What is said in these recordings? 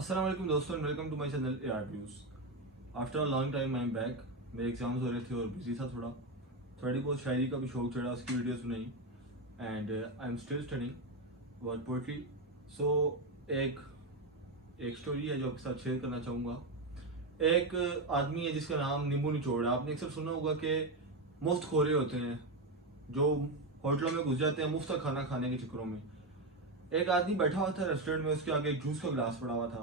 अस्सलाम वालेकुम दोस्तों and welcome to my channel AR views. After a long time I am back. मेरे exams हो रहे थे और बिजी था थोड़ी बहुत शायरी का भी शौक चढ़ा, उसकी वीडियोस बनाई and I am still studying about poetry. So एक एक स्टोरी है जो आपके साथ शेयर करना चाहूँगा। एक आदमी है जिसका नाम नींबू निचोड़ है। आपने अक्सर सुना होगा कि मुफ्त खोरे होते हैं जो होटलों में घुस जाते हैं मुफ्त का खाना खाने के चक्करों में। एक आदमी बैठा हुआ था रेस्टोरेंट में, उसके आगे एक जूस का गिलास पड़ा हुआ था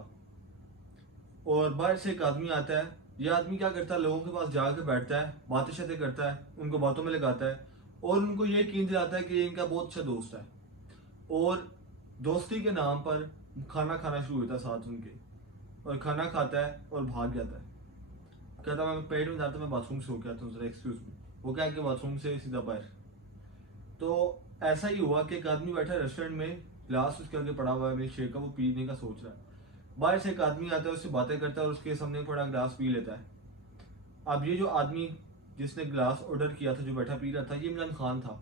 और बाहर से एक आदमी आता है। यह आदमी क्या करता है, लोगों के पास जाकर बैठता है, बातें शातें करता है, उनको बातों में लगाता है और उनको ये यकीन दिलाता है कि ये इनका बहुत अच्छा दोस्त है। और दोस्ती के नाम पर खाना खाना शुरू होता है साथ उनके, और खाना खाता है और भाग जाता है। कहता मैं पेट में जाता, मैं बाथरूम से होकर आता हूँ, जरा एक्सक्यूज मी। वो क्या कि बाथरूम से सीधा बाहर। तो ऐसा ही हुआ कि एक आदमी बैठा है रेस्टोरेंट में, गिलास उसके आगे पड़ा हुआ है मिल्क शेक का, वो पीने का सोच रहा है। बाहर से एक आदमी आता है, उससे बातें करता है और उसके सामने पड़ा गिलास पी लेता है। अब ये जो आदमी जिसने गिलास ऑर्डर किया था, जो बैठा पी रहा था, ये इमरान खान था।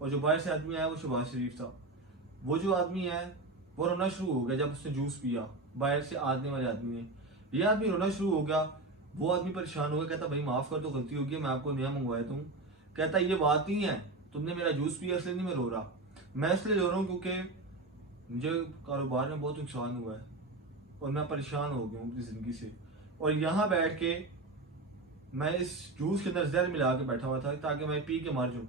और जो बाहर से आदमी आया वो शहबाज शरीफ था। वो जो आदमी है वो रोना शुरू हो गया जब उसने जूस पिया बाहर से आने वाले आदमी ने। ये आदमी रोना शुरू हो गया। वो आदमी परेशान हो गया, कहता भाई माफ कर दो, गलती हो गई, मैं आपको नया मंगवाया दूँ। कहता ये बात नहीं है, तुमने मेरा जूस पिया इसलिए नहीं मैं रो रहा। मैं इसलिए रो रहा हूँ क्योंकि मुझे कारोबार में बहुत नुकसान हुआ है और मैं परेशान हो गया हूँ अपनी ज़िंदगी से। और यहाँ बैठ के मैं इस जूस के अंदर जहर मिला के बैठा हुआ था ताकि मैं पी के मर जाऊँ।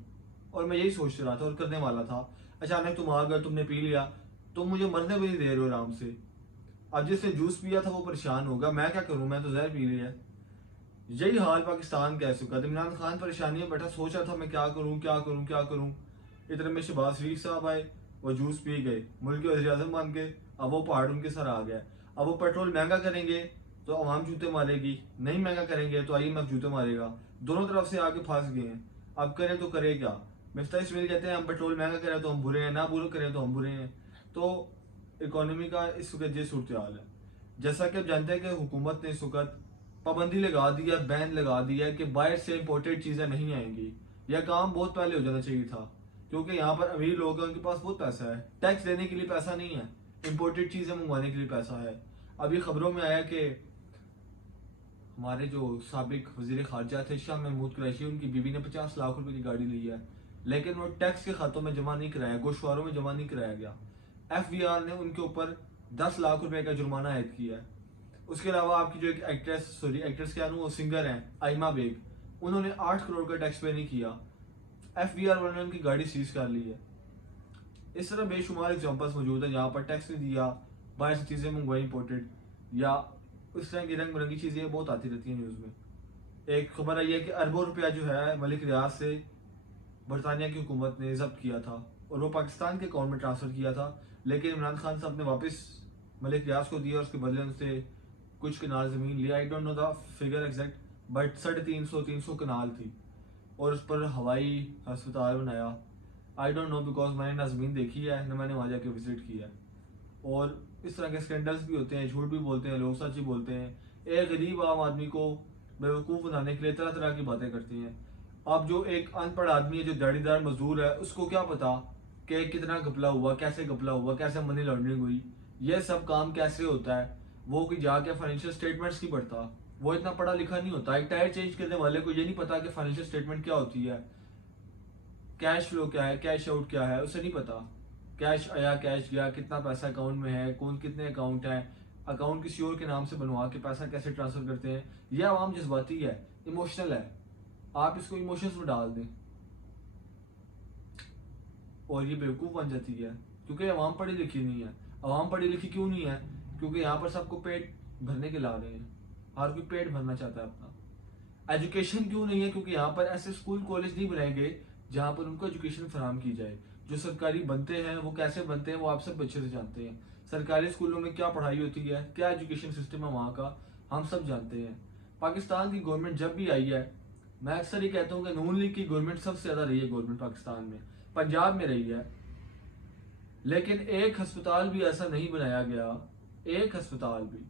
और मैं यही सोच रहा था और करने वाला था। अचानक तुम आ गए, तुमने पी लिया, तुम मुझे मरने भी नहीं दे रहे हो आराम से। अब जिसने जूस पिया था वो परेशान होगा, मैं क्या करूँ, मैं तो जहर पी लिया है। यही हाल पाकिस्तान का है। सुखा इमरान खान परेशानी में बैठा सोच रहा था मैं क्या करूँ क्या करूँ क्या करूँ। इधर में शहबाज शरीफ साहब आए, वो जूस पी गए, मुल्क के वज़ीर आज़म बन गए। अब वो पहाड़ उनके सर आ गया। अब वो पेट्रोल महंगा करेंगे तो अवाम जूते मारेगी, नहीं महंगा करेंगे तो IMF जूते मारेगा। दोनों तरफ से आगे फंस गए हैं। अब करें तो करे क्या। मिफ्ता इसमाइल कहते हैं हम पेट्रोल महंगा करें तो हम बुरे हैं, ना बुरे करें तो हम बुरे हैं। तो इकोनॉमी का इस वक्त ये सूरत हाल है। जैसा कि आप जानते हैं कि हुकूमत ने इस वक्त पाबंदी लगा दी है, बैन लगा दिया है कि बाहर से इंपोर्टेड चीज़ें नहीं आएंगी। यह काम बहुत पहले हो जाना चाहिए था क्योंकि यहाँ पर अमीर लोग हैं, उनके पास बहुत पैसा है, टैक्स देने के लिए पैसा नहीं है, इंपोर्टेड चीज़ें मंगवाने के लिए पैसा है। अभी खबरों में आया कि हमारे जो साबिक वजीर खारजा थे शाह महमूद कुरैशी, उनकी बीवी ने 50 लाख रुपए की गाड़ी ली है, लेकिन वो टैक्स के खातों में जमा नहीं कराया, गोशवारों में जमा नहीं कराया गया। FBR ने उनके ऊपर 10 लाख रुपए का जुर्माना आयद किया है। उसके अलावा आपकी जो एक एक्ट्रेस क्या वो सिंगर हैं आइमा बेग, उन्होंने 8 करोड़ का टैक्स पे नहीं किया। FBR वालों ने उनकी गाड़ी सीज कर ली है। इस तरह बेशुमार एग्जाम्पल्स मौजूद है जहाँ पर टैक्स नहीं दिया, बाहर से चीज़ें मंगवाई इंपोर्टेड, या उस तरह की रंग बिरंगी चीज़ें बहुत आती रहती हैं न्यूज़ में। एक खबर आई है कि अरबों रुपया जो है मलिक रियाज से बरतानिया की हुकूमत ने जब्त किया था और वो पाकिस्तान के अकाउंट में ट्रांसफ़र किया था, लेकिन इमरान खान साहब ने वापस मलिक रियाज को दिया और उसके बदले उनसे कुछ कनाल ज़मीन लिया। I don't know the figure exact, but 350 कनाल थी और उस पर हवाई अस्पताल बनाया। आई डोंट नो बिकॉज मैंने ना ज़मीन देखी है ना मैंने वहाँ जाके विजिट किया है। और इस तरह के स्कैंडल्स भी होते हैं, झूठ भी बोलते हैं लोग, सच ही बोलते हैं। एक गरीब आम आदमी को बेवकूफ़ बनाने के लिए तरह तरह की बातें करती हैं। अब जो एक अनपढ़ आदमी है, जो दिहाड़ीदार मजदूर है, उसको क्या पता कि कितना घपला हुआ, कैसे मनी लॉन्ड्रिंग हुई, यह सब काम कैसे होता है। वो कोई जाके फाइनेंशियल स्टेटमेंट्स की पढ़ता, वो इतना पढ़ा लिखा नहीं होता। एक टायर चेंज करने वाले को ये नहीं पता कि फाइनेंशियल स्टेटमेंट क्या होती है, कैश फ्लो क्या है, कैश आउट क्या है, उसे नहीं पता। कैश आया कैश गया, कितना पैसा अकाउंट में है, कौन कितने अकाउंट है, अकाउंट किसी और के नाम से बनवा के पैसा कैसे ट्रांसफर करते हैं। यह आवाम जज्बाती है, इमोशनल है, आप इसको इमोशंस में डाल दें और ये बेवकूफ़ बन जाती है क्योंकि आवाम पढ़ी लिखी नहीं है। आवाम पढ़ी लिखी क्यों नहीं है? क्योंकि यहाँ पर सबको पेट भरने के ला रहे हैं, हर कोई पेट भरना चाहता है अपना। एजुकेशन क्यों नहीं है? क्योंकि यहाँ पर ऐसे स्कूल कॉलेज नहीं बनाए गए जहाँ पर उनको एजुकेशन फराहम की जाए। जो सरकारी बनते हैं वो कैसे बनते हैं वो आप सब अच्छे से जानते हैं। सरकारी स्कूलों में क्या पढ़ाई होती है, क्या एजुकेशन सिस्टम है वहाँ का, हम सब जानते हैं। पाकिस्तान की गवर्नमेंट जब भी आई है, मैं अक्सर ये कहता हूँ कि नून लीग की गवर्नमेंट सबसे ज़्यादा रही है गवर्नमेंट पाकिस्तान में, पंजाब में रही है, लेकिन एक अस्पताल भी ऐसा नहीं बनाया गया, एक अस्पताल भी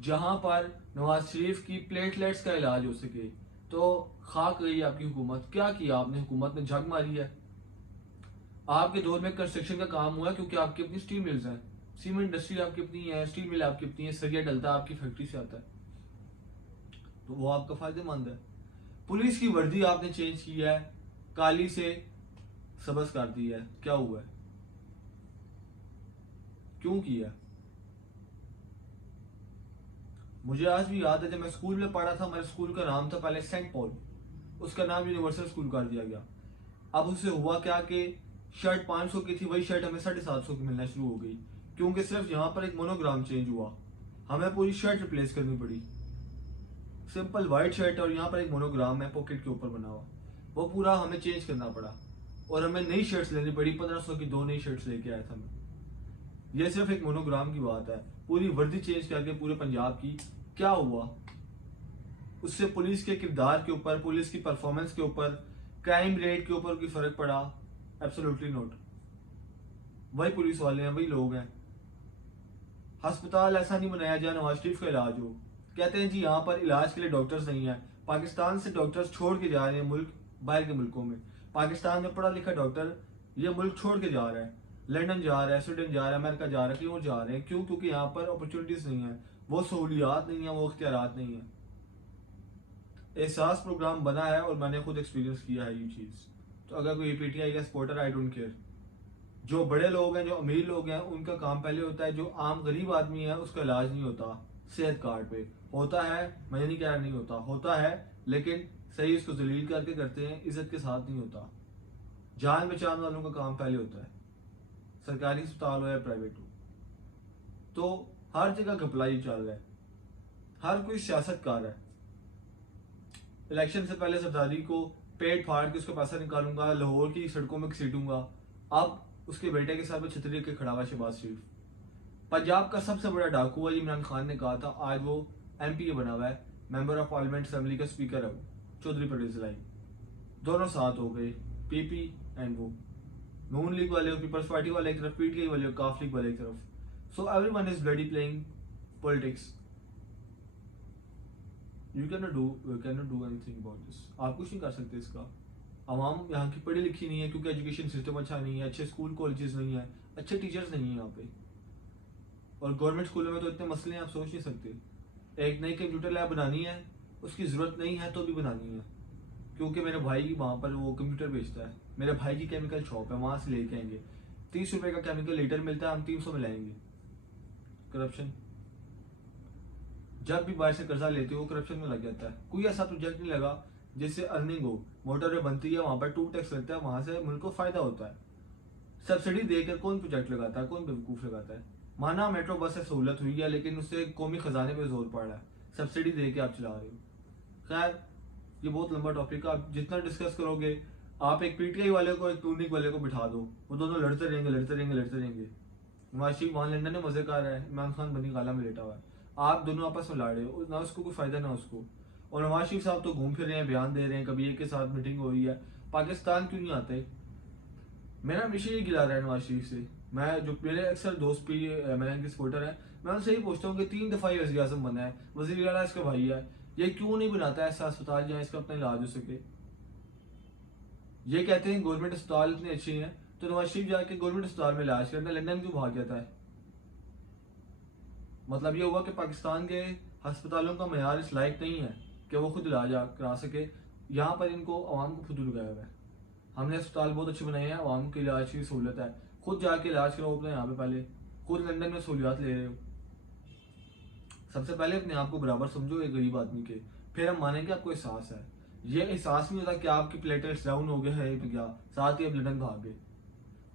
जहां पर नवाज शरीफ की प्लेटलेट्स का इलाज हो सके। तो खाक गई आपकी हुकूमत। क्या किया आपने? हुकूमत ने झग मारी है। आपके दौर में कंस्ट्रक्शन का काम हुआ क्योंकि आपकी अपनी स्टील मिल्स हैं, सीमेंट इंडस्ट्री आपकी अपनी है, स्टील मिल आपकी अपनी है, सरिया डलता है आपकी फैक्ट्री से आता है, तो वो आपका फायदेमंद है। पुलिस की वर्दी आपने चेंज की है, काली से सबस कर दी है, क्या हुआ है, क्यों किया? मुझे आज भी याद है जब मैं स्कूल में पढ़ा था, मेरे स्कूल का नाम था पहले सेंट पॉल, उसका नाम यूनिवर्सल स्कूल कर दिया गया। अब उससे हुआ क्या कि शर्ट 500 की थी, वही शर्ट हमें 750 की मिलना शुरू हो गई, क्योंकि सिर्फ यहाँ पर एक मोनोग्राम चेंज हुआ, हमें पूरी शर्ट रिप्लेस करनी पड़ी। सिंपल वाइट शर्ट और यहाँ पर एक मोनोग्राम है पॉकेट के ऊपर बना हुआ, वो पूरा हमें चेंज करना पड़ा, और हमें नई शर्ट्स लेनी पड़ी। 1500 की 2 नई शर्ट्स लेके आया था मैं। ये सिर्फ एक मोनोग्राम की बात है, पूरी वर्दी चेंज करके पूरे पंजाब की। क्या हुआ? उससे पुलिस के किरदार के ऊपर, पुलिस की परफॉर्मेंस के ऊपर, क्राइम रेट के ऊपर कोई फर्क पड़ा? Absolutely not. वही पुलिस वाले हैं, वही लोग हैं। अस्पताल ऐसा नहीं बनाया जहाँ नवाज शरीफ का इलाज हो। कहते हैं जी यहाँ पर इलाज के लिए डॉक्टर्स नहीं है, पाकिस्तान से डॉक्टर्स छोड़ के जा रहे हैं मुल्क, बाहर के मुल्कों में। पाकिस्तान में पढ़ा लिखा डॉक्टर ये मुल्क छोड़ के जा रहा है, लंदन जा रहा है, स्वीडन जा रहा है, अमेरिका जा रहा है, क्यों जा रहे हैं? क्यों? क्योंकि यहाँ पर अपॉर्चुनिटीज नहीं है, वो सहूलियात नहीं है, वो अख्तियारात नहीं है। एहसास प्रोग्राम बना है और मैंने खुद एक्सपीरियंस किया है ये चीज़। तो अगर कोई पीटीआई का सपोर्टर, आई डोंट केयर। जो बड़े लोग हैं, जो अमीर लोग हैं, उनका काम पहले होता है। जो आम गरीब आदमी है उसका इलाज नहीं होता सेहत कार्ड पे, होता है, मैं नहीं कह रहा नहीं होता, होता है, लेकिन सही उसको जलील करके करते हैं, इज्जत के साथ नहीं होता। जान बचाने वालों का काम पहले होता है, सरकारी अस्पताल हो या प्राइवेट हो। तो हर जगह घपलाई चल रहा है, हर कोई सियासतकार है। इलेक्शन से पहले सरदारी को पेट फाड़ के उसका पैसा निकालूंगा, लाहौर की सड़कों में घसीटूंगा। अब उसके बेटे के साथ में छतरी के खड़ा हुआ शहबाज शरीफ, पंजाब का सबसे बड़ा डाकू है। इमरान खान ने कहा था, आज वो एमपी बना हुआ है, मेंबर ऑफ पार्लियामेंट असेंबली का स्पीकर है वो, चौधरी परवेज लाई। दोनों साथ हो गए, पीपी एंड वो, नून लीग वाले, पीपल्स पार्टी वाले एक तरफ, पीटीआई वाले, काफ लीग वाले एक तरफ। So everyone is bloody playing politics. You can not do anything about this. आप कुछ नहीं कर सकते इसका। आवाम यहाँ की पढ़ी लिखी नहीं है, क्योंकि एजुकेशन सिस्टम अच्छा नहीं है, अच्छे स्कूल कॉलेजेस नहीं है, अच्छे टीचर्स नहीं है यहाँ पे। और गवर्नमेंट स्कूलों में तो इतने मसले हैं, आप सोच नहीं सकते। एक नई कंप्यूटर लैब बनानी है, उसकी ज़रूरत नहीं है तो भी बनानी है, क्योंकि मेरे भाई वहाँ पर वो कंप्यूटर बेचता है, मेरे भाई की केमिकल शॉप है, वहाँ से लेके आएंगे। 30 रुपये का केमिकल लीटर मिलता है, हम 300 में लाएंगे। करप्शन। जब भी बाहर से कर्जा लेते हो करप्शन में लग जाता है। कोई ऐसा प्रोजेक्ट नहीं लगा जिससे अर्निंग हो। मोटरवे बनती है, वहां पर 2 टैक्स लगता है, वहां से मुल्क को फायदा होता है। सब्सिडी देकर कौन प्रोजेक्ट लगाता है, कौन बेवकूफ लगाता है? माना मेट्रो बस से सहूलत हुई है, लेकिन उससे कौमी खजाने पे जोर पड़ रहा है, सब्सिडी दे के आप चला रहे हो। खैर, ये बहुत लंबा टॉपिक है, आप जितना डिस्कस करोगे। आप एक पीटीआई वाले को, एक टूनिक वाले को बिठा दो, वो दोनों लड़ते रहेंगे, लड़ते रहेंगे, लड़ते रहेंगे। नवाज शरीफ वहाँ लंदन में मजे कर रहा है, इमरान खान बनी गाला में लेटा हुआ है, आप दोनों आपस में लड़ रहे हो, ना उसको कोई फायदा ना उसको। और नवाज शरीफ साहब तो घूम फिर रहे हैं, बयान दे रहे हैं, कभी एक के साथ मीटिंग हो रही है। पाकिस्तान क्यों नहीं आते? मेरा हमेशा ये गिला रहा है नवाज शरीफ से। मैं जो मेरे अक्सर दोस्त भी एमएनएन के सपोर्टर हैं, मैं उनसे यही पूछता हूँ कि 3 दफा ये वज़ीर आज़म बना है, वज़ीर आला इसका भाई है, ये क्यों नहीं बनाता ऐसा अस्पताल जहाँ इसका अपना इलाज हो सके? ये कहते हैं गवर्नमेंट अस्पताल इतने अच्छे हैं, तो नवाज शरीफ जाके गवर्नमेंट अस्पताल में इलाज करता है, लंदन क्यों भाग जाता है? मतलब ये हुआ कि पाकिस्तान के अस्पतालों का मयार इस लायक नहीं है कि वो खुद इलाज करा सके। यहाँ पर इनको आवाम को फुदू लगाया हुआ है। हमने अस्पताल बहुत अच्छे बनाए हैं, आवाम के इलाज की सहूलत है, खुद जाके इलाज कराओ अपने यहाँ पे, पहले खुद लंदन में सहूलियात ले रहे हो। सबसे पहले अपने आप को बराबर समझो एक गरीब आदमी के, फिर हम मानेंगे आपको एहसास है। ये एहसास नहीं होता कि आपकी प्लेटलेट्स डाउन हो गए है गया, साथ ही अब लंदन भाग गए।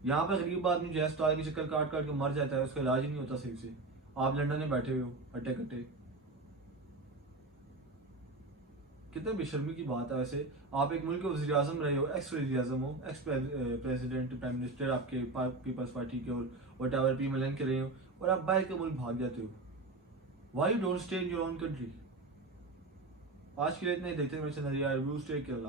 यहाँ पर गरीब आदमी जो है अस्पताल के चक्कर काट काट के मर जाता है, उसका इलाज ही नहीं होता सही से। आप लंदन में बैठे हुए हो अट्टे कट्टे। कितने बेशर्मी की बात है वैसे। आप एक मुल्क के वज़ीर आज़म रहे हो, एक्स वज़ीर आज़म हो, एक्स प्रेसिडेंट, प्राइम मिनिस्टर आपके पीपल्स पार्टी के, और वट एवर PMLN के रहे हो, और आप बाहर के मुल्क भाग जाते हो। Why don't stay in your own country? आज के लिए इतना ही। देखते हैं मेरे चैनल यार, व्यूज टेक केयर।